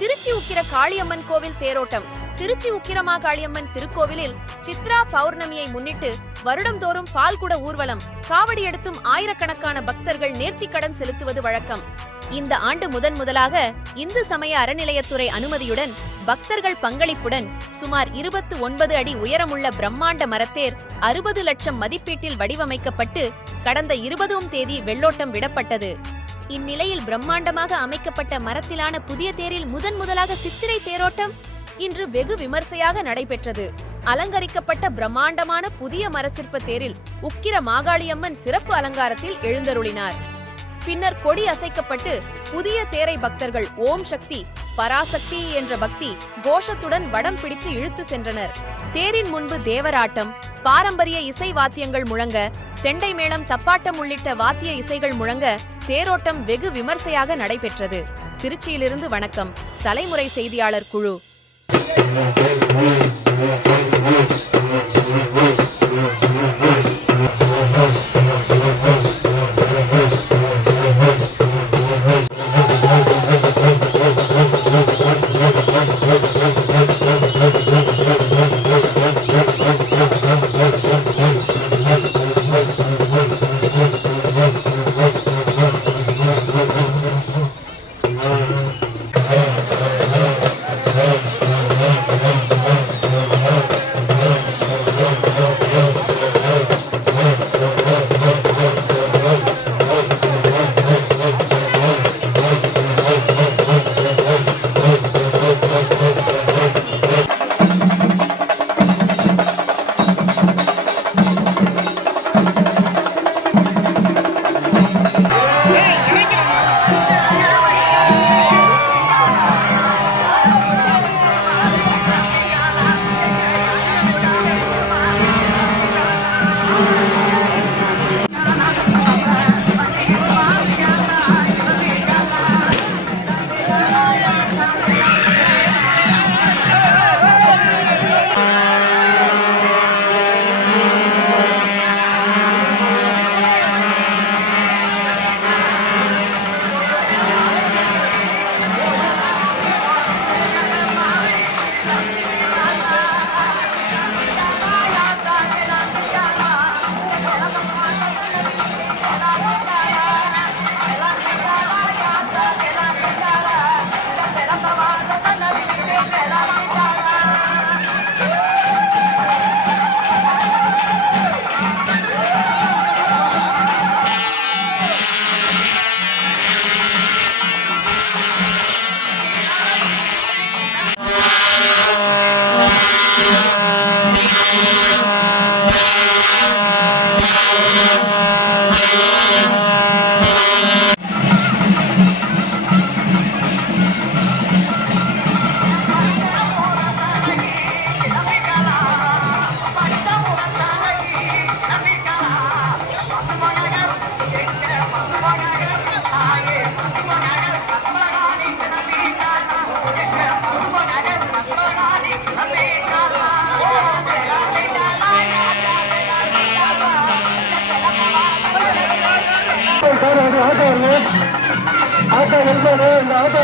திருச்சி உக்கிர காளியம்மன் கோவில் தேரோட்டம். திருச்சி உக்கிரமா காளியம்மன் திருக்கோவிலில் சித்ரா பௌர்ணமியை முன்னிட்டு வருடந்தோறும் பால்குட ஊர்வலம், காவடி எடுத்தும் ஆயிரக்கணக்கான பக்தர்கள் நேர்த்திக்கடன் செலுத்துவது வழக்கம். இந்த ஆண்டு முதலாக இந்து சமய அறநிலையத்துறை அனுமதியுடன் பக்தர்கள் பங்களிப்புடன் சுமார் 29 அடி உயரமுள்ள பிரம்மாண்ட மரத்தேர் 60 லட்சம் மதிப்பீட்டில் வடிவமைக்கப்பட்டு கடந்த 20ஆம் தேதி வெள்ளோட்டம் விடப்பட்டது. இந்நிலையில் பிரம்மாண்டமாக அமைக்கப்பட்ட மரத்திலான புதிய தேரில் முதலாக சித்திரை தேரோட்டம் இன்று வெகு விமர்சையாக நடைபெற்றது. அலங்கரிக்கப்பட்ட பிரம்மாண்டமான புதிய மரசிற்ப தேரில் உக்கிர மாகாளியம்மன் சிறப்பு அலங்காரத்தில் எழுந்தருளினார். பின்னர் கொடி அசைக்கப்பட்டு புதிய தேரை பக்தர்கள் ஓம் சக்தி பராசக்தி என்ற பக்தி கோஷத்துடன் வடம் பிடித்து இழுத்து சென்றனர். தேரின் முன்பு தேவராட்டம், பாரம்பரிய இசை வாத்தியங்கள் முழங்க, செண்டை மேளம், தப்பாட்டம் உள்ளிட்ட வாத்திய இசைகள் முழங்க தேரோட்டம் வெகு விமர்சையாக நடைபெற்றது. திருச்சியிலிருந்து வணக்கம், தலைமுறை செய்தியாளர் குழு. ஆட்டோ